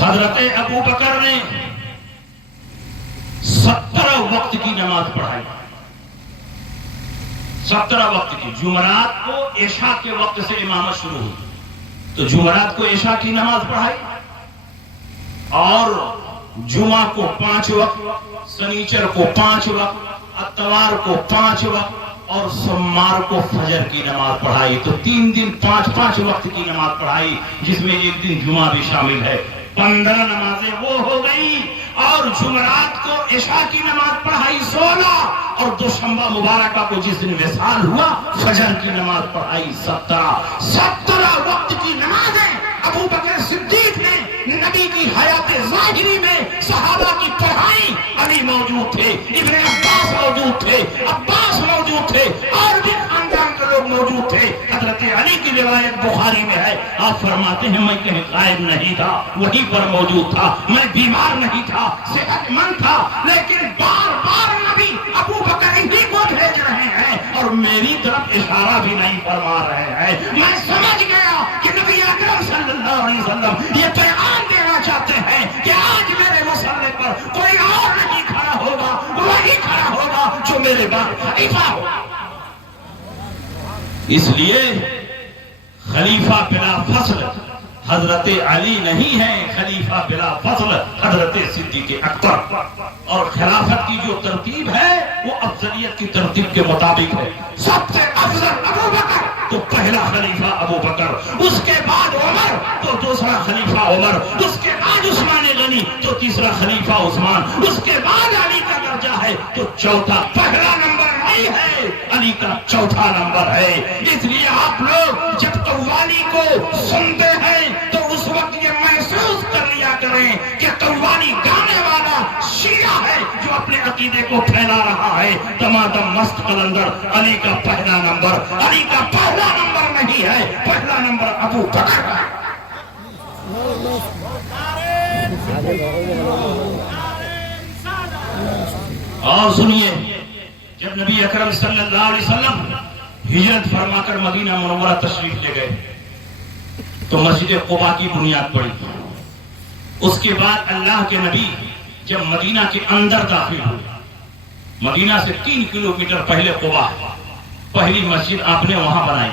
حضرت ابو بکر نے 17 وقت کی نماز پڑھائی، 17 وقت کی۔ جمعرات کو عشاء کے وقت سے امامت شروع ہوئی تو جمعرات کو عشاء کی نماز پڑھائی، اور جمعہ کو 5 وقت، سنیچر کو 5 وقت، اتوار کو 5 وقت، اور سوموار کو فجر کی نماز پڑھائی۔ تو 3 دن 5 وقت کی نماز پڑھائی، جس میں ایک دن جمعہ بھی شامل ہے۔ 15 نمازیں وہ ہو گئی، اور جمعرات کو عشاء کی نماز پڑھائی 16، اور دوشنبہ مبارکہ کو جس دن وصال ہوا فجر کی نماز پڑھائی 17 وقت کی نمازیں ابو بکر صدیق نے نبی کی حیات ظاہری میں صحابہ کی پڑھائی۔ علی موجود تھے، ابن عباس موجود تھے، عباس موجود تھے، اور بھی خاندان کے لوگ موجود تھے۔ حضرت علی کی روایت بخاری میں ہے، آپ فرماتے ہیں میں کہیں غائب نہیں تھا، وہیں پر موجود تھا، میں بیمار نہیں تھا، صحت مند تھا، لیکن بار بار نبی ابو بکر انہی کو بھیج رہے ہیں اور میری طرف اشارہ بھی نہیں فرما رہے ہیں۔ میں سمجھ گیا کہ نبی اکرم صلی اللہ علیہ وسلم یہ پیغام دینا چاہتے ہیں کہ آج میرے مسئلے پر کوئی اور نہیں کھڑا ہوگا، وہی کھڑا ہوگا جو میرے بعد خلیفہ ہوگا۔ اس لیے خلیفہ بلا فصل حضرت علی نہیں ہے، خلیفہ بلا فصل حضرت صدیق اکبر، اور خلافت کی جو ترتیب ہے وہ افضلیت کی ترتیب کے مطابق ہے۔ سب سے افضل ابو بکر تو پہلا خلیفہ ابو بکر، اس کے بعد عمر تو دوسرا خلیفہ عمر، اس کے بعد عثمان غنی تو تیسرا خلیفہ عثمان، اس کے بعد علی کا درجہ ہے تو چوتھا۔ پہلا نمبر علی ہے، علی کا چوتھا نمبر ہے۔ اس لیے آپ لوگ جب قوالی کو سنتے ہیں تو اس وقت یہ محسوس کر لیا کریں کہ قوالی گانے والا شیعہ ہے جو اپنے عقیدے کو پھیلا رہا ہے۔ دمادم مست قلندر علی کا پہلا نمبر، علی کا پہلا نمبر نہیں ہے، پہلا نمبر ابو بکر کا ہے۔ اور سنیے، جب نبی اکرم صلی اللہ علیہ وسلم ہجرت فرما کر مدینہ منورہ تشریف لے گئے تو مسجد قباء کی بنیاد پڑی۔ اس کے بعد اللہ کے نبی جب مدینہ کے اندر داخل ہوئے، مدینہ سے 3 کلومیٹر پہلے قباء پہلی مسجد آپ نے وہاں بنائی۔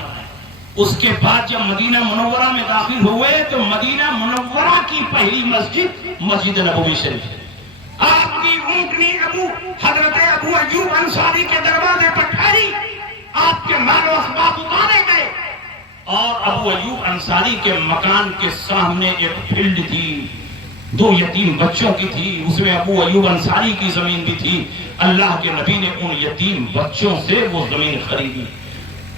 اس کے بعد جب مدینہ منورہ میں داخل ہوئے تو مدینہ منورہ کی پہلی مسجد مسجد نبوی شریف۔ آپ کی اونٹنی حضرت ابو ایوب انصاری کے دروازے پر ٹھہری، آپ کے مال و اسباب اتارے گئے، اور ابو ایوب انصاری کے مکان کے سامنے ایک فیلڈ تھی، 2 یتیم بچوں کی تھی، اس میں ابو ایوب انصاری کی زمین بھی تھی۔ اللہ کے نبی نے ان یتیم بچوں سے وہ زمین خریدی،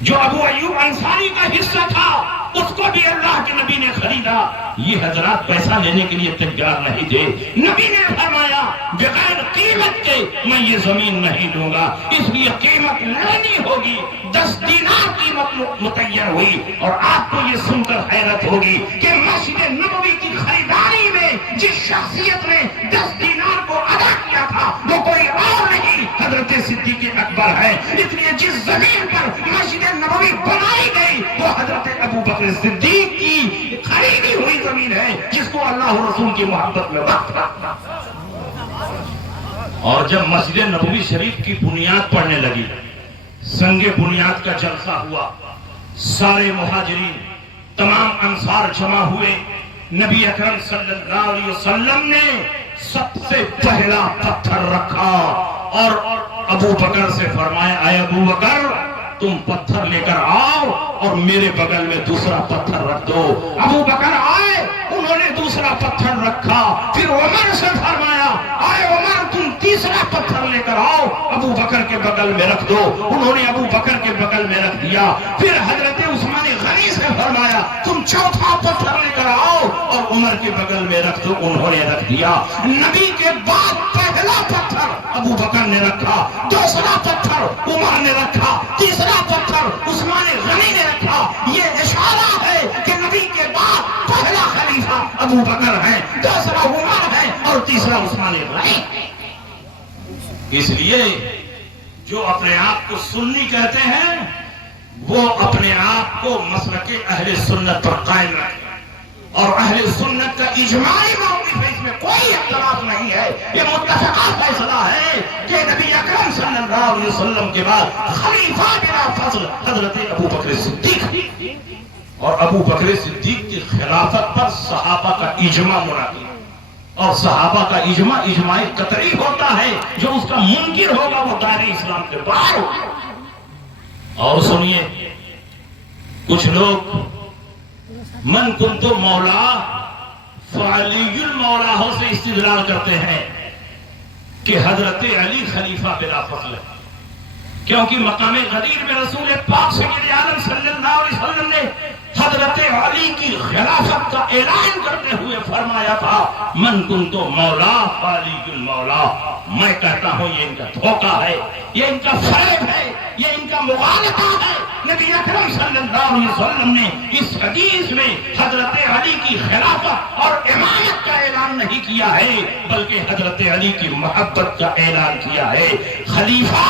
جو ابو ایوب انصاری کا حصہ تھا اس کو بھی اللہ کے نبی نے خریدا۔ یہ حضرات پیسہ لینے کے لیے تیار نہیں تھے، نبی نے فرمایا بغیر قیمت کے میں یہ زمین نہیں لوں گا، اس لیے قیمت لینی ہوگی۔ 10 دینار قیمت متعین ہوئی، اور آپ کو یہ سن کر حیرت ہوگی کہ مسجد نبوی کی خریداری میں جس شخصیت نے 10 دینار کو ادا کیا تھا وہ کوئی اور نہیں، حضرت صدیق اکبر ہے۔ اس لیے جس زمین پر مسجد نبوی بنائی گئی وہ حضرت ابو بکر صدیق کی خریدی ہوئی زمین ہے، جس کو اللہ و رسول کی محبت میں وقف رکھا۔ اور جب مسجد نبوی شریف کی بنیاد پڑنے لگی، سنگ بنیاد کا جلسہ ہوا، سارے مہاجرین تمام انصار جمع ہوئے، نبی اکرم صلی اللہ علیہ وسلم نے سب سے پہلا پتھر رکھا اور ابو بکر سے فرمایا اے ابو بکر تم پتھر لے کر آؤ اور میرے بغل میں دوسرا پتھر رکھ دو۔ ابو بکر آئے، انہوں نے دوسرا پتھر رکھا، پھر عمر سے فرمایا اے عمر تم تیسرا پتھر لے کر آؤ، ابو بکر کے بغل میں رکھ دو۔ انہوں نے ابو بکر کے بغل میں رکھ دیا۔ پھر حضرت عثمان غنی سے فرمایا تم چوتھا پتھر لے کر آؤ اور عمر کے بغل میں رکھ دو، انہوں نے رکھ دیا۔ نبی کے بعد پہلا پتھر ابو بکر نے رکھا، دوسرا پتھر عمر نے رکھا، تیسرا پتھر عثمان غنی نے رکھا۔ یہ اشارہ ہے کہ نبی کے بعد پہلا خلیفہ ابو بکر ہے، دوسرا عمر ہے اور تیسرا عثمان غنی۔ اس لیے جو اپنے آپ کو سنی کہتے ہیں وہ اپنے آپ کو مسلک اہل سنت پر قائم رکھیں، اور اہل سنت کا اجماعی کا فیصلہ ہے کہ نبی اکرم صلی اللہ علیہ وسلم کے بعد خلیفہ بلا فضل حضرت ابو بکر صدیق، اور ابو بکر صدیق کی خلافت پر صحابہ کا اجماع منعقد، اور صحابہ کا اجماع اجماع قطعی ہوتا ہے، جو اس کا منکر ہوگا وہ دائرہ اسلام کے باہر ہوگا۔ اور سنیے، کچھ لوگ من کنت مولا فعلی المولا ہو سے استدلال کرتے ہیں کہ حضرت علی خلیفہ بلا فضل ہے، کیونکہ مقام غدیر میں رسول پاک سید عالم صلی اللہ علیہ وسلم نے حضرت علی کی خلافت کا اعلان کرتے ہوئے فرمایا تھا من کنت مولا فعلی المولا۔ میں کہتا ہوں یہ ان کا دھوکہ ہے، یہ ان کا فریب ہے، یہ ان کا مغالطہ ہے۔ نبی اکرم صلی اللہ علیہ وسلم نے اس حدیث میں حضرت علی کی خلافت اور امامت کا اعلان نہیں کیا ہے، بلکہ حضرت علی کی محبت کا اعلان کیا ہے۔ خلیفہ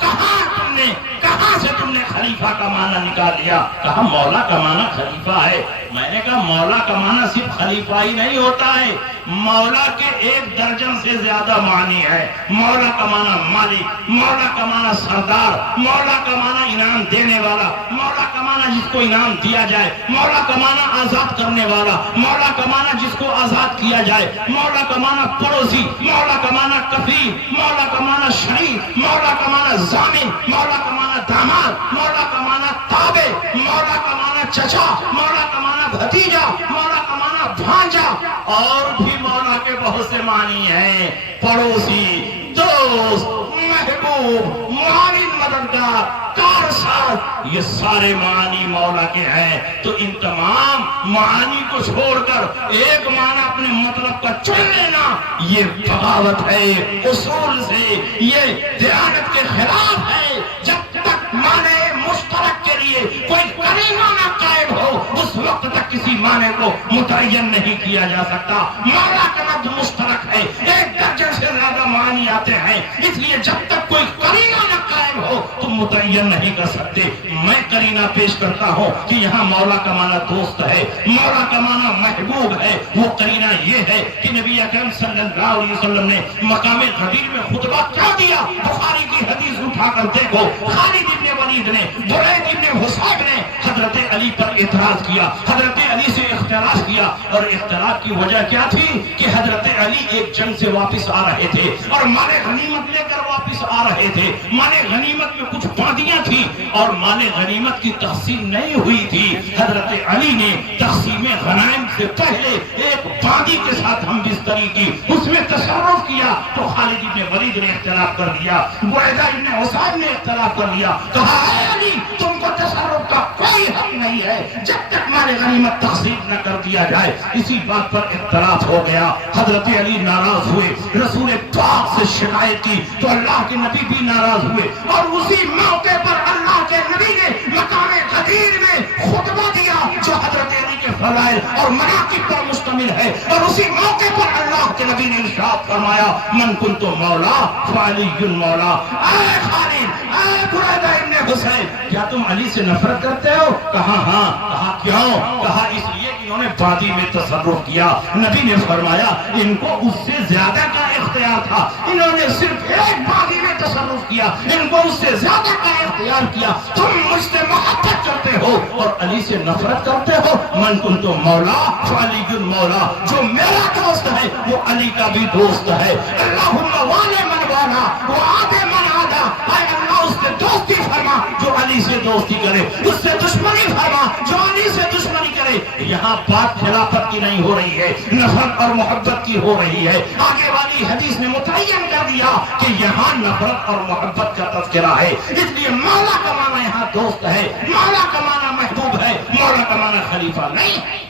کہاں سے تم نے خلیفہ کا معنی نکال لیا؟ کہا مولا کا معنی خلیفہ ہے۔ میں نے کہا مولا کا معنی صرف خلیفہ ہی نہیں ہوتا ہے، مولا کے 1 درجن سے زیادہ معنی ہے۔ مولا کا معنی مالک، مولا کا معنی سردار، مولا کا معنی انعام دینے والا، مولا کا معنی جس کو انعام دیا جائے، مولا کا معنی آزاد کرنے والا، مولا کا معنی جس کو آزاد کیا جائے، مولا کا معنی پڑوسی، مولا کا معنی کفیل، مولا کا معنی شریک، مولا کا معنی ضامن، مولا کا معنی داماد، مولا کا معنی تابع، مولا کا معنی چچا، مولا کا معنی بھتیجا، مولا کا معنی بھانجا، اور بھی مولا کے بہت سے معنی ہیں، پڑوسی، دوست، محبوب، معاون، مددگار، کارساز، یہ سارے معنی مولا کے ہیں۔ تو ان تمام معانی کو چھوڑ کر ایک معنی اپنے مطلب کا چن لینا یہ بغاوت ہے، اصول سے یہ دیانت کے خلاف ہے۔ جب تک معنی مشترک کے لیے کوئی قرینہ نہ قائم ہو اس وقت تک کسی معنی کو متعین نہیں کیا جا سکتا۔ مولا کا لفظ مشترک ہے، 1 درجن سے زیادہ معنی آتے ہیں، اس لیے جب تک کوئی قرینہ نہ قائم ہو تم متعین نہیں کر سکتے۔ میں قرینہ پیش کرتا ہوں کہ یہاں مولا کا معنی دوست ہے، مولا کا معنی محبوب ہے۔ وہ قرینہ یہ ہے کہ نبی اکرم صلی اللہ علیہ وسلم نے مقام غدیر میں خطبہ کیا دیا؟ بخاری کی حدیث اٹھا کر دیکھو، خالد ابن ولید نے، برید ابن حصیب نے حضرت علی پر اعتراض کیا، حضرت علی سے اختلاف کیا، اور اختلاف کی وجہ کیا تھی کہ حضرت علی ایک جنگ سے واپس آ رہے تھے اور مال غنیمت لے کر واپس آ رہے تھے۔ مال غنیمت میں کچھ باندیاں تھی اور مال غنیمت کی تقسیم نہیں ہوئی تھی۔ حضرت علی نے تقسیم غنائم سے پہلے ایک باندی کے ساتھ ہم بستری کی، اس میں تصرف کیا، تو خالد ابن ولید نے اختلاف کر دیا، برید ابن حصیب نے اختلاف کر دیا، کہا اے علی تم کو تصرف کا کوئی حق نہیں ہے جب تک مال غنیمت تقسیم نہ کر دیا جائے۔ اسی بات پر اختلاف ہو گیا، حضرت علی ناراض ہوئے، رسول پاک سے شکایت کی تو اللہ کے نبی بھی ناراض ہوئے، اور اسی موقع پر اللہ کے نبی نے مقام غدیر میں خطبہ دیا جو حضرت علی کے فضائل اور مناقب پر مشتمل ہے، اور اسی موقع پر اللہ کے نبی نے ارشاد فرمایا من کنت مولا فعلی المولا۔ اے خالد، اے برید ابن حصیب، کیا تم علی سے نفرت کرتے ہو؟ کہا ہاں۔ کہا کیوں؟ کہا اس لیے کہ انہوں نے وادی میں تصرف کیا۔ نبی نے فرمایا ان کو اس سے زیادہ کا اختیار تھا، انہوں نے صرف ایک وادی میں تصرف کیا، ان کو اس سے زیادہ کا اختیار کیا۔ تم مجھ سے محبت کرتے ہو اور علی سے نفرت کرتے ہو۔ من کنت مولا فعلی المولا، جو میرا دوست ہے وہ علی کا بھی دوست ہے۔ اللہم والے من والا وعادے من عادا، اے اللہ اس سے دوستی فرما جو علی سے دوستی کرے، اس سے دشمنی فرما جو علی سے دشمنی کرے۔ یہاں بات خلافت کی نہیں ہو رہی ہے، نفرت اور محبت کی ہو رہی ہے۔ آگے والی حدیث نے متعین کر دیا کہ یہاں نفرت اور محبت کا تذکرہ ہے، اس لیے مولا کا معنی یہاں دوست ہے، مولا کا معنی محبوب ہے، مولا کا معنی خلیفہ نہیں ہے۔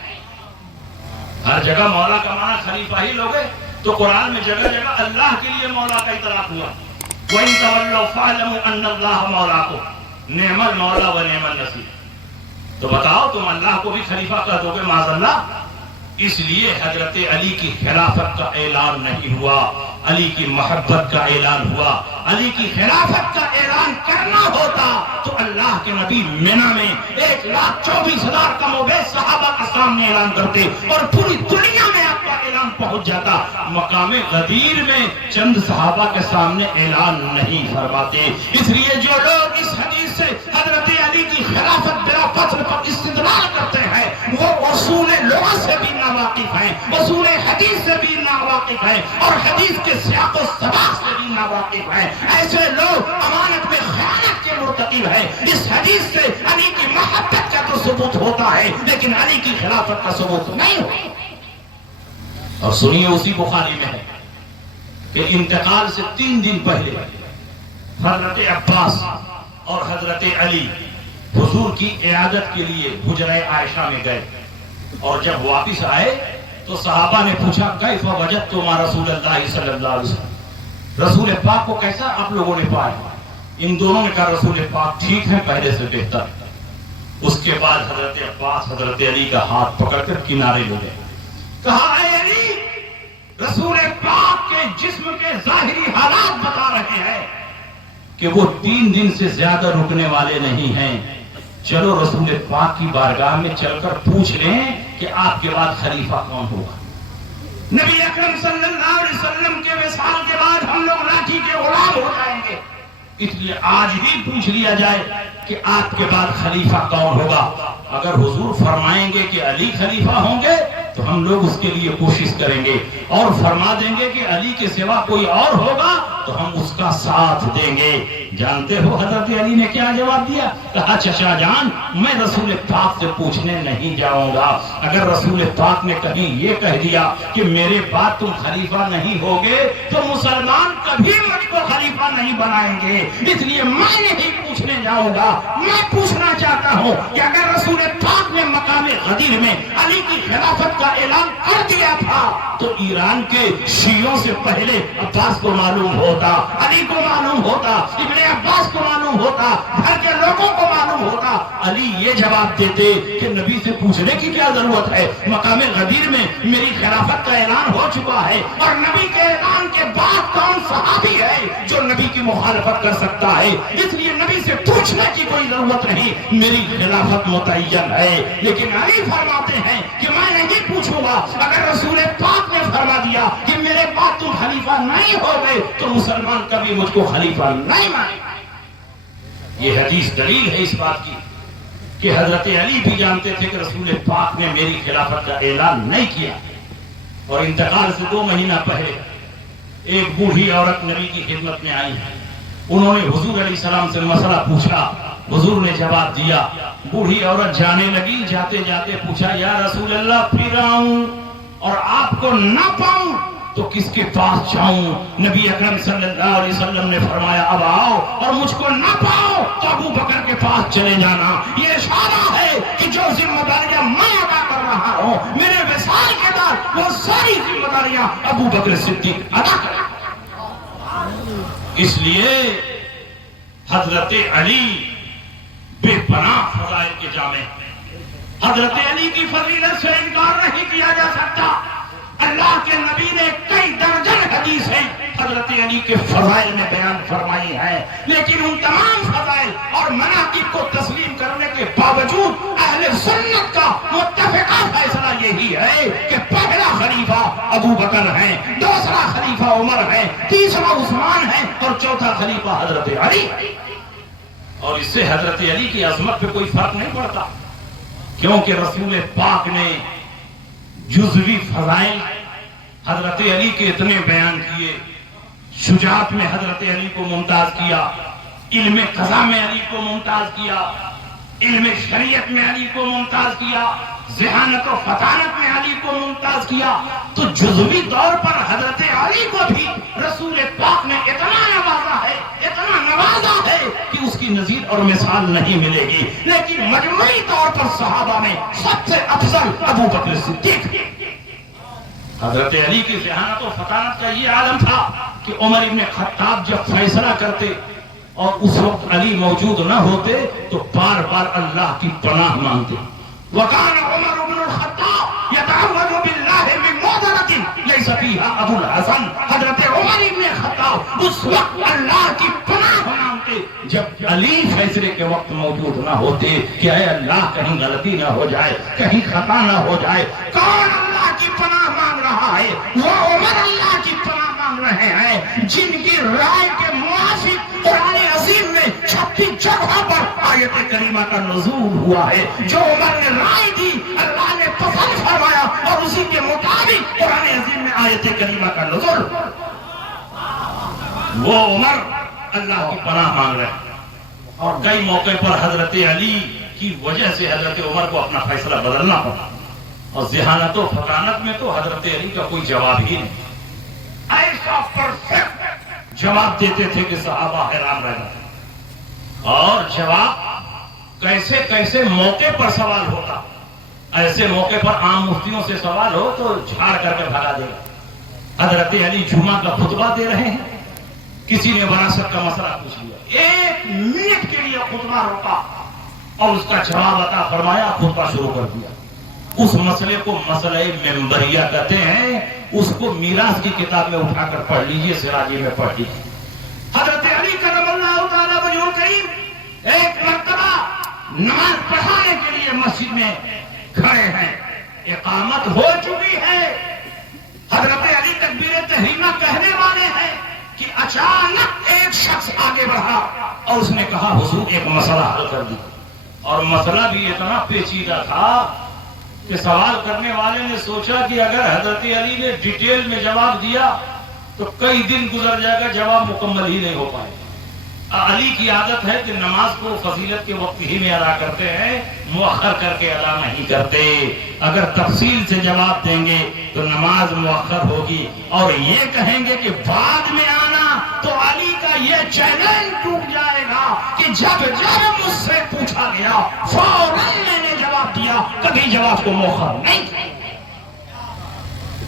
ہر جگہ مولا کا معنی خلیفہ ہی لوگے تو قرآن میں جگہ جگہ اللہ کے لیے مولا کا اطلاق ہوا، وَإِن تَوَلَّوْا فَاعْلَمُوا أَنَّ اللَّهَ مَوْلَاكُمْ نِعْمَ الْمَوْلَىٰ وَنِعْمَ النَّصِيرُ۔ تو بتاؤ تم اللہ کو بھی خلیفہ کہہ دو گے معاذ اللہ؟ اس لیے حضرت علی کی خلافت کا اعلان نہیں ہوا، علی کی محبت کا اعلان ہوا۔ علی کی خلافت کا اعلان کرنا ہوتا تو اللہ کے نبی مینا میں 1,24,000 کم و بیش صحابہ کے سامنے اعلان کرتے اور پوری دنیا میں آپ کا اعلان پہنچ جاتا۔ مقام غدیر میں چند صحابہ کے سامنے اعلان نہیں فرماتے. اس لیے جو لوگ اس حدیث سے حضرت علی کی خلافت بلا فصل پر استدلال کرتے ہیں وہ اصول لغت سے بھی ناواقف ہیں, اصول حدیث سے بھی ناواقف ہیں, اور حدیث کے سیاق و سباق سے بھی ناواقف ہیں. ایسے لوگ امانت میں خیانت کے مرتکب ہیں. اس حدیث سے علی کی محبت کا تو ثبوت ہوتا ہے لیکن علی کی خلافت کا ثبوت نہیں ہوتا. اور سنیے اسی بخاری میں ہے کہ انتقال سے 3 دن پہلے حضرت عباس اور حضرت علی حضور کی عیادت کے لیے حجرہ عائشہ میں گئے, اور جب واپس آئے تو صحابہ نے پوچھا کیف وجدتم رسول اللہ صلی اللہ علیہ وسلم, رسول پاک کو کیسا آپ لوگوں نے پایا؟ ان دونوں نے کہا رسول پاک ٹھیک ہے, پہلے سے بہتر. اس کے بعد حضرت عباس حضرت علی کا ہاتھ پکڑ کر کنارے لے گئے, کہا اے علی, رسول پاک کے جسم کے ظاہری حالات بتا رہے ہیں کہ وہ 3 دن سے زیادہ رکنے والے نہیں ہیں. چلو رسول پاک کی بارگاہ میں چل کر پوچھ لیں کہ آپ کے بعد خلیفہ کون ہوگا. نبی اکرم صلی اللہ علیہ وسلم کے وصال کے بعد ہم لوگ لاٹھی کے غلام ہو جائیں گے, اس لیے آج ہی پوچھ لیا جائے کہ آپ کے بعد خلیفہ کون ہوگا. اگر حضور فرمائیں گے کہ علی خلیفہ ہوں گے تو ہم لوگ اس کے لیے کوشش کریں گے, اور فرما دیں گے کہ علی کے سوا کوئی اور ہوگا تو ہم اس کا ساتھ دیں گے. جانتے ہو حضرت علی نے کیا جواب دیا؟ کہا چچا جان, میں رسول پاک سے پوچھنے نہیں جاؤں گا. اگر رسول پاک نے کہیں یہ کہہ دیا کہ میرے بعد تم خلیفہ نہیں ہوگے تو مسلمان کبھی مجھ کو خلیفہ نہیں بنائیں گے, اس لیے میں نہیں پوچھنے جاؤں گا. میں پوچھنا چاہتا ہوں کہ اگر رسول پاک نے مقام غدیر میں علی کی خلافت کا اعلان کر دیا تھا تو ایران کے شیعوں سے پہلے عباس کو معلوم ہوتا, علی کو معلوم ہوتا, ابن عباس کو معلوم ہوتا, گھر کے لوگوں کو معلوم ہوتا. علی یہ جواب دیتے کہ نبی سے پوچھنے کی کیا ضرورت ہے, مقام غدیر میں میری خلافت کا اعلان ہو چکا ہے, اور نبی کے اعلان کے بعد کون صحابی ہے جو نبی کی مخالفت کر سکتا ہے, اس لیے نبی سے پوچھنے کی کوئی ضرورت نہیں, میری خلافت متعین ہے. لیکن علی فرماتے ہیں کہ میں نہیں پوچھوں گا. اگر رسول پاک نے فرما دیا کہ میرے بعد تم خلیفہ نہیں ہو گئے تو مسلمان کبھی مجھ کو خلیفہ نہیں مانے. یہ حدیث دلیل ہے اس بات کی کہ حضرت علی بھی جانتے تھے کہ رسول پاک نے میری خلافت کا اعلان نہیں کیا. اور انتقال سے 2 مہینہ پہلے ایک بوڑھی عورت نبی کی خدمت میں آئی, انہوں نے حضور علیہ السلام سے مسئلہ پوچھا, حضور نے جواب دیا. بوڑھی عورت جانے لگی, جاتے جاتے پوچھا یا رسول اللہ پھر آؤں اور آپ کو نہ پاؤں تو کس کے پاس جاؤں؟ نبی اکرم صلی اللہ علیہ وسلم نے فرمایا اب آؤ اور مجھ کو نہ پاؤ تو ابو بکر کے پاس چلے جانا. یہ اشارہ ہے کہ جو ذمہ داریاں میں ادا کر رہا ہوں میرے وصال کے بعد وہ ساری ذمہ داریاں ابو بکر صدیق ادا کریں. اس لیے حضرت علی بے پناہ فضائل کے جامع, حضرت علی کی فضیلت سے انکار نہیں کیا جا سکتا. اللہ کے نبی نے کئی درجن حدیثیں حضرت علی کے فضائل میں بیان فرمائی ہیں, لیکن ان تمام فضائل اور مناقب کو تسلیم کرنے کے باوجود اہل سنت کا متفقہ فیصلہ یہی ہے کہ پہلا خلیفہ ابو بکر ہے, دوسرا خلیفہ عمر ہے, تیسرا عثمان ہے اور چوتھا خلیفہ حضرت علی. اور اس سے حضرت علی کی عظمت پہ کوئی فرق نہیں پڑتا, کیونکہ رسول پاک نے جزوی فضائل حضرت علی کے اتنے بیان کیے. شجاعت میں حضرت علی کو ممتاز کیا, علم قضا میں علی کو ممتاز کیا, علم شریعت میں علی کو ممتاز کیا, ذہانت و فطانت میں علی کو ممتاز کیا. تو جزوی طور پر حضرت علی کو بھی رسول پاک نے اتنا نوازا ہے, اتنا نوازا ہے کہ اس کی نظیر اور مثال نہیں ملے گی. لیکن مجموعی طور پر صحابہ میں سب سے افضل ابو بکر صدیق. حضرت علی کی ذہانت و فطانت کا یہ عالم تھا کہ عمر ابن خطاب جب فیصلہ کرتے اور اس وقت علی موجود نہ ہوتے تو بار بار اللہ کی پناہ مانگتے. وَقَانَ عُمَرُ بْنُ الْخَطَّابِ يَتَعَوَّذُ بِاللَّهِ مِن مُعْضَرَةٍ لَيْسَ فِيهَا أَبُو الْحَسَنِ. حضرت عمر ابن خطاب اس وقت اللہ کی پناہ مانگتے جب علی فیصلے کے وقت موجود نہ ہوتے کہ اے اللہ کہیں غلطی نہ ہو جائے, کہیں خطا نہ ہو جائے. کون اللہ کی پناہ مانگ رہا ہے؟ وہ عمر اللہ جن کی رائے کے موافق قرآن عظیم میں 36 جگہوں پر آیت کریمہ کا نزول ہوا ہے. جو عمر نے رائے دی اللہ نے پسند فرمایا اور اسی کے مطابق قرآن عظیم میں آیت کریمہ کا نزول. وہ عمر اللہ کی پناہ مانگ رہے ہیں اور کئی موقع پر حضرت علی کی وجہ سے حضرت عمر کو اپنا فیصلہ بدلنا پڑا اور ذہانت و فطانت میں تو حضرت علی کا کوئی جواب ہی نہیں. ایسا پرفیکٹ جواب دیتے تھے کہ صحابہ حیران رہ گئے. اور جواب کیسے کیسے موقع پر سوال ہوتا. ایسے موقع پر عام مفتیوں سے سوال ہو تو جھاڑ کر کے بھگا دے گا. حضرت علی جمعہ کا خطبہ دے رہے ہیں, کسی نے وراثت کا مسئلہ پوچھ لیا, 1 منٹ کے لیے خطبہ روکا اور اس کا جواب عطا فرمایا, خطبہ شروع کر دیا. اس مسئلے کو مسئلہ ممبریہ کہتے ہیں. اس کو میراث کی کتاب میں اٹھا کر پڑھ لیجئے, سراجی میں پڑھ لیجئے. حضرت علی کرم اللہ تعالیٰ وجہہ کریم ایک مرتبہ نماز پڑھانے کے لیے مسجد میں کھڑے ہیں, اقامت ہو چکی ہے. حضرت علی تکبیر تحریمہ کہنے والے ہیں کہ اچانک ایک شخص آگے بڑھا اور اس نے کہا حضور ایک مسئلہ حل کر دی. اور مسئلہ بھی اتنا پیچیدہ تھا کہ سوال کرنے والے نے سوچا کہ اگر حضرت علی نے ڈیٹیل میں جواب دیا تو کئی دن گزر جائے گا, جواب مکمل ہی نہیں ہو پائے. علی کی عادت ہے کہ نماز کو فضیلت کے وقت ہی میں ادا کرتے ہیں, مؤخر کر کے ادا نہیں کرتے. اگر تفصیل سے جواب دیں گے تو نماز مؤخر ہوگی, اور یہ کہیں گے کہ بعد میں آنا تو علی کا یہ چیلنج ٹوٹ جائے گا کہ جب مجھ سے پوچھا گیا فوراً میں نے جواب دیا, کبھی جواب کو مؤخر نہیں.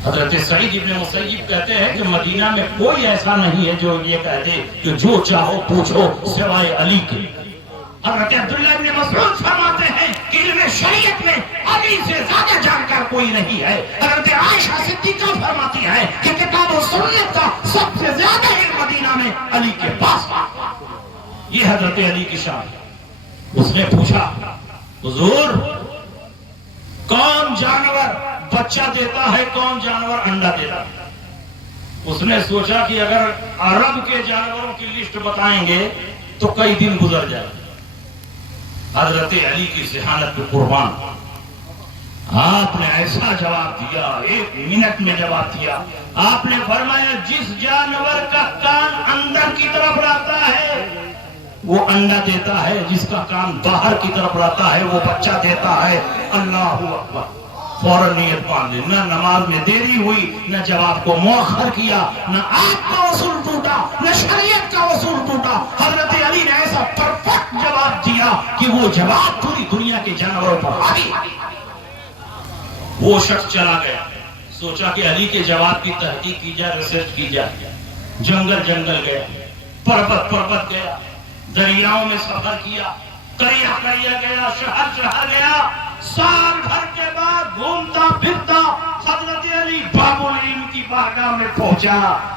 حضرت سعید ابن مسیب کہتے ہیں کہ مدینہ میں کوئی ایسا نہیں ہے جو یہ کہتے کہ جو چاہو پوچھو سوائے علی کے. حضرت عبداللہ ابن مسعود فرماتے ہیں کہ علم شریعت میں علی سے زیادہ جانکار کوئی نہیں ہے. حضرت عائشہ صدیقہ فرماتی ہے کہ کتاب و سنت کا سب سے زیادہ علم مدینہ میں علی کے پاس. یہ حضرت علی کی شان ہے. اس نے پوچھا حضور کون جانور بچہ دیتا ہے, کون جانور انڈا دیتا ہے؟ اس نے سوچا کہ اگر عرب کے جانوروں کی لسٹ بتائیں گے تو کئی دن گزر جائے. حضرت علی کی ذہانت پہ قربان, آپ نے ایسا جواب دیا, 1 منٹ میں جواب دیا. آپ نے فرمایا جس جانور کا کان اندر کی طرف رہتا ہے وہ انڈا دیتا ہے, جس کا کان باہر کی طرف رہتا ہے وہ بچہ دیتا ہے. اللہ اکبر. فوراً نیت باندھ لی. نہ نماز میں دیری ہوئی, نہ جواب کو مؤخر کیا, نہ آپ کا اصول ٹوٹا, نہ شریعت کا اصول ٹوٹا. حضرت علی نے ایسا پرفیکٹ جواب دیا کہ وہ جواب پوری دنیا کے جانوروں پر حاوی. وہ شخص چلا گیا, سوچا کہ علی کے جواب کی تحقیق کی جائے, ریسرچ کی جائے. جنگل جنگل گیا, پربت پربت گیا, دریاؤں میں سفر کیا, قریہ قریہ گیا, شہر شہر گیا. سال بھر کے بعد گھومتا پھرتا حضرت علی باب العلم کی بارگاہ میں پہنچا.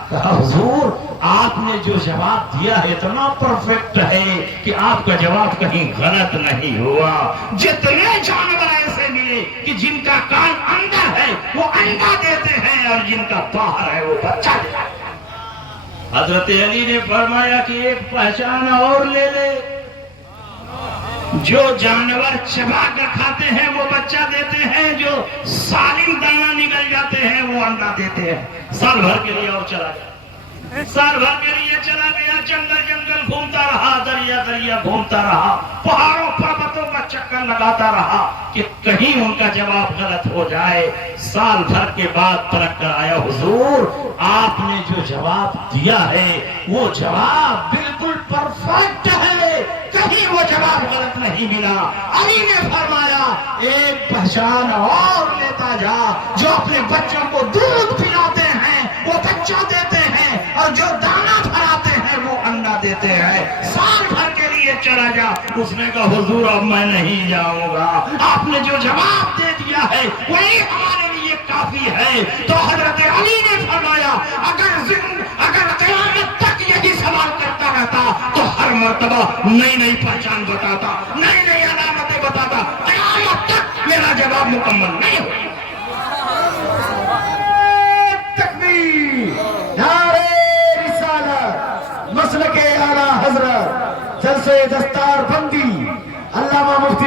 کہا حضور آپ نے جو جواب دیا ہے اتنا پرفیکٹ ہے کہ آپ کا جواب کہیں غلط نہیں ہوا. جتنے جانور ایسے ملے کہ جن کا کان اندر ہے وہ انڈا دیتے ہیں اور جن کا باہر ہے وہ بچہ دیتے ہیں. حضرت علی نے فرمایا کہ ایک پہچان اور لے لے, جو جانور چبا کر کھاتے ہیں وہ بچہ دیتے ہیں, جو سالم دانا نکل جاتے ہیں وہ انڈا دیتے ہیں. سال بھر کے لیے اور چلا گیا, سال بھر کے لیے چلا گیا. جنگل جنگل گھومتا رہا, دریا دریا گھومتا رہا, پہاڑوں پربتوں کا چکر لگاتا رہا کہ کہیں ان کا جواب غلط ہو جائے. سال بھر کے بعد پلٹ کر آیا, حضور آپ نے جو جواب دیا ہے وہ جواب بالکل پرفیکٹ ہے, کہیں وہ جواب غلط نہیں ملا. علی نے فرمایا ایک پہچان اور لیتا جا, جو اپنے بچوں کو دودھ پلاتے ہیں وہ بچہ دیتے ہیں, اور جو دانا بھراتے ہیں وہ انڈا دیتے ہیں. سال بھر کے لیے چلا جا. اس نے کہا حضور اب میں نہیں جاؤں گا, آپ نے جو جواب دے دیا ہے وہی ہمارے لیے کافی ہے. تو حضرت علی نے فرمایا اگر قیامت تک یہی سوال کرتا رہتا تو ہر مرتبہ نئی نئی پہچان بتاتا, نئی نئی علامتیں بتاتا, قیامت تک میرا جواب مکمل نہیں ہو. تکبیر, نعرہ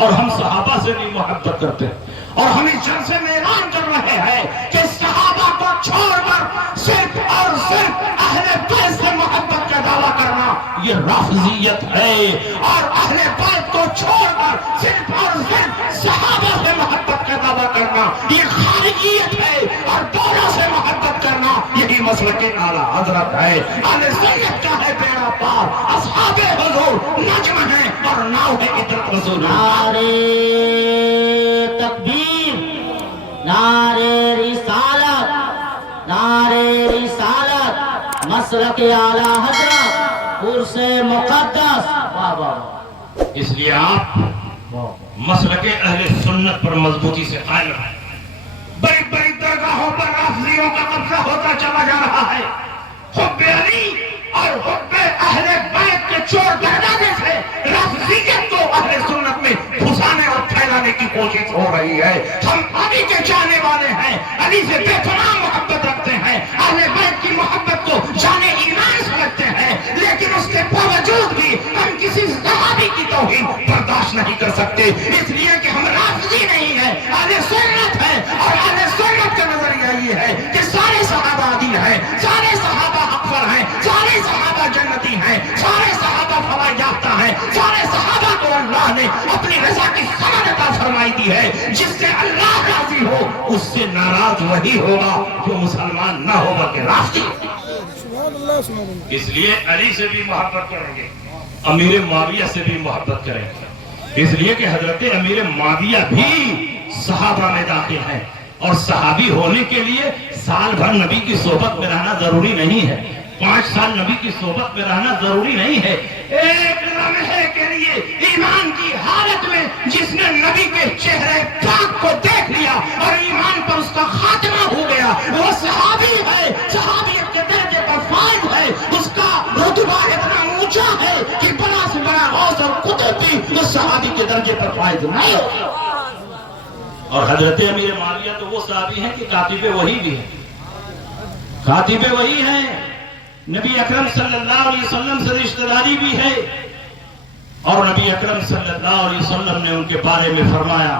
اور ہم صحابہ سے بھی محبت کرتے ہیں، اور ہم اس جلسے میں اعلان کر رہے ہیں کہ صحابہ کو چھوڑ کر صرف اور صرف اہل بیت سے محبت کا دعویٰ کرنا یہ رافضیت ہے، اور اہل بیت کو چھوڑ کر صرف اور صرف صحابہ سے محبت کا دعویٰ کرنا یہ خارجیت ہے، اور دونوں سے محبت کرنا یہی مسلک اعلیٰ حضرت ہے۔ اہل سنت کا ہے بیڑا پار، اصحاب حضور نجم ہے اور ناؤ ہے عطرت رسول اللہ۔ نعرے تکبیر، نعرے رسالت، نعرے رسالت، مسلک اعلیٰ حضرت، عرص مقدس۔ واہ واہ، اس لیے آپ مسلک اہل سنت پر مضبوطی سے قائم رہیں۔ بڑی بڑی درگاہوں پر رافضیوں کا قبضہ ہوتا چلا جا رہا ہے، حب علی اور حب اہل بیت کے چور دہرانے سے رافضیت کو اہل سنت میں گھسانے اور پھیلانے کی کوشش ہو رہی ہے۔ ہم علی کے چاہنے والے ہیں، علی سے بے پناہ محبت رکھتے ہیں، اہل بیت کی محبت کو جان ایمان سمجھتے ہیں، لیکن اس کے باوجود بھی ہم کسی صحابی کی توہین برداشت نہیں کر سکتے، اس لیے کہ ہم رافضی نہیں ہیں، اہل سنت ہے، اور اہل سنت کا نظریہ یہ ہے کہ سارے صحابہ عادل ہیں، سارے صحابہ حق پر ہیں، سارے صحابہ جنتی ہیں، سارے صحابہ فلاح یافتہ ہیں، سارے صحابہ کو اللہ نے اپنی رضا کی سند عطا فرمائی دی ہے، جس سے اللہ راضی ہو اس سے ناراض وہی ہوگا جو مسلمان نہ ہو بلکہ رافضی۔ اس لیے علی سے بھی محبت کریں گے، امیر معاویہ سے بھی محبت کریں گے، اس لیے کہ حضرت امیر معاویہ بھی صحابہ میں داخل ہیں، اور صحابی ہونے کے لیے سال بھر نبی کی صحبت میں رہنا ضروری نہیں ہے، 5 سال نبی کی صحبت میں رہنا ضروری نہیں ہے، ایک لمحے کے لیے ایمان کی حالت میں جس نے نبی کے چہرے پاک کو دیکھ لیا اور ایمان پر اس کا خاتمہ ہو گیا وہ صحابی ہے، صحابیت کے درجے پر فائز ہے، اس کا رتبہ اتنا اونچا ہے کہ بڑا سے بڑا غوث اور قطب بھی اس صحابی کے درجے پر فائز نہیں ہوگا۔ اور حضرت امیر معاویہ تو وہ صحابی ہیں کہ کاتب وحی بھی ہیں، کاتب وحی ہیں، نبی اکرم صلی اللہ علیہ وسلم سے رشتہ داری بھی ہے، اور نبی اکرم صلی اللہ علیہ وسلم نے ان کے بارے میں فرمایا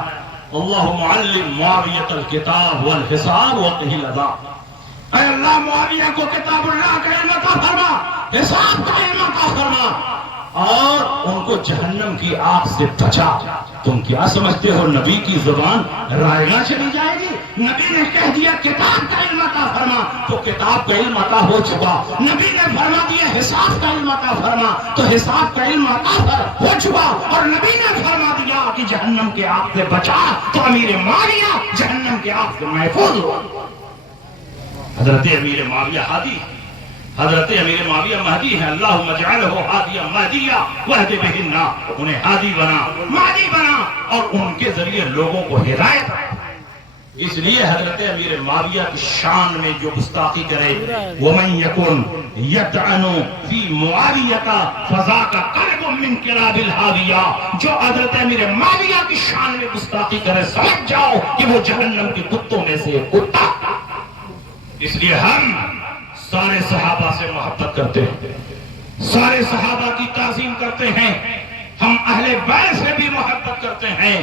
اللہم علم معاویۃ الکتاب والحساب وقہ العذاب، اے اللہ معاویہ کو کتاب اللہ کا علم عطا فرما، حساب کا علم عطا فرما، اور ان کو جہنم کی آگ سے بچا۔ تم کیا سمجھتے ہو نبی کی زبان رائگاں چلی جائے گی؟ نبی نے کہہ دیا کتاب کا علم عطا فرما تو کتاب کا علم عطا ہو چکا، نبی نے فرما دیا حساب کا علم عطا فرما تو حساب کا علم عطا ہو چکا، اور نبی نے فرما دیا کہ جہنم کے آگ سے بچا تو امیر معاویہ جہنم کے آگ سے محفوظ ہوا۔ حضرت امیر معاویہ ہادی، حضرت امیر معاویہ مہدی ہے، اللہم اجعلہ ہادیا مہدیا واہد بہ الناس، انہیں ہادی بنا، مہدی بنا، اور ان کے ذریعے لوگوں کو ہدایت۔ اس لیے حضرت امیر معاویہ کی شان میں جو گستاخی کرے ومن یکن یطعن فی معاویہ فذاک قلب من کلاب الحاویہ، جو حضرت امیر معاویہ کی شان میں گستاخی کرے سمجھ جاؤ کہ وہ جہنم کے کتوں میں سے کتا۔ اس لیے ہم سارے صحابہ سے محبت کرتے ہیں، سارے صحابہ کی تعظیم کرتے ہیں، ہم اہل بیت سے بھی محبت کرتے ہیں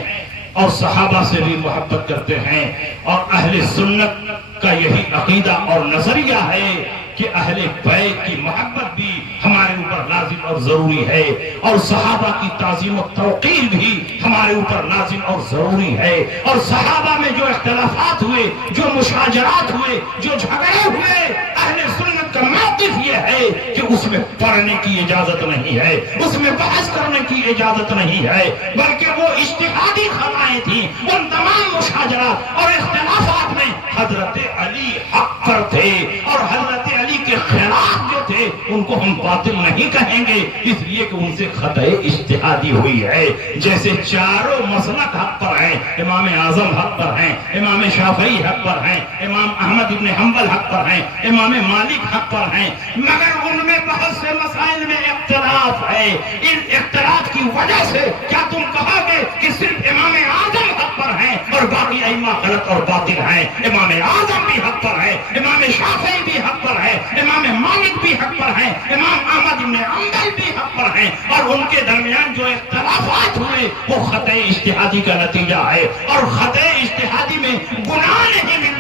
اور صحابہ سے بھی محبت کرتے ہیں، اور اہل سنت کا یہی عقیدہ اور نظریہ ہے کہ اہل بیت کی محبت بھی ہمارے اوپر لازم اور ضروری ہے، اور صحابہ کی تعظیم و توقیر بھی ہمارے اوپر لازم اور ضروری ہے، اور صحابہ میں جو اختلافات ہوئے، جو مشاجرات ہوئے، جو جھگڑے ہوئے، اہل سنت کا موقف یہ ہے کہ اس میں پڑھنے کی اجازت نہیں ہے، اس میں بحث کرنے کی اجازت نہیں ہے، بلکہ وہ اجتہادی خطائیں تھیں۔ ان تمام مشاجرات اور اختلافات میں حضرت علی حق پر تھے، اور حضرت علی کے خلاف جو تھے ان کو ہم باطل نہیں کہیں گے، اس لیے کہ ان سے خطأ اجتہادی ہوئی ہے۔ جیسے چاروں مسلک حق پر ہیں، امام اعظم حق پر ہیں، امام شافعی حق پر ہیں، امام احمد ابن حنبل حق پر ہیں، امام مالک حق پر ہیں، مگر ان میں بہت سے مسائل میں اختلاف ہے۔ ان اختلاف کی وجہ سے کیا تم کہو گے کہ صرف امام اعظم حق پر ہیں اور باقی ائمہ غلط اور باطل ہیں؟ امام اعظم بھی حق پر ہے، امام شافعی بھی حق پر ہے، امام مالک بھی حق پر ہیں، امام احمد بن حنبل بھی حق پر ہیں، اور ان کے درمیان جو اختلافات ہوئے وہ خطأ اجتہادی کا نتیجہ ہے، اور خطے اجتہادی میں گناہ نہیں ملتا۔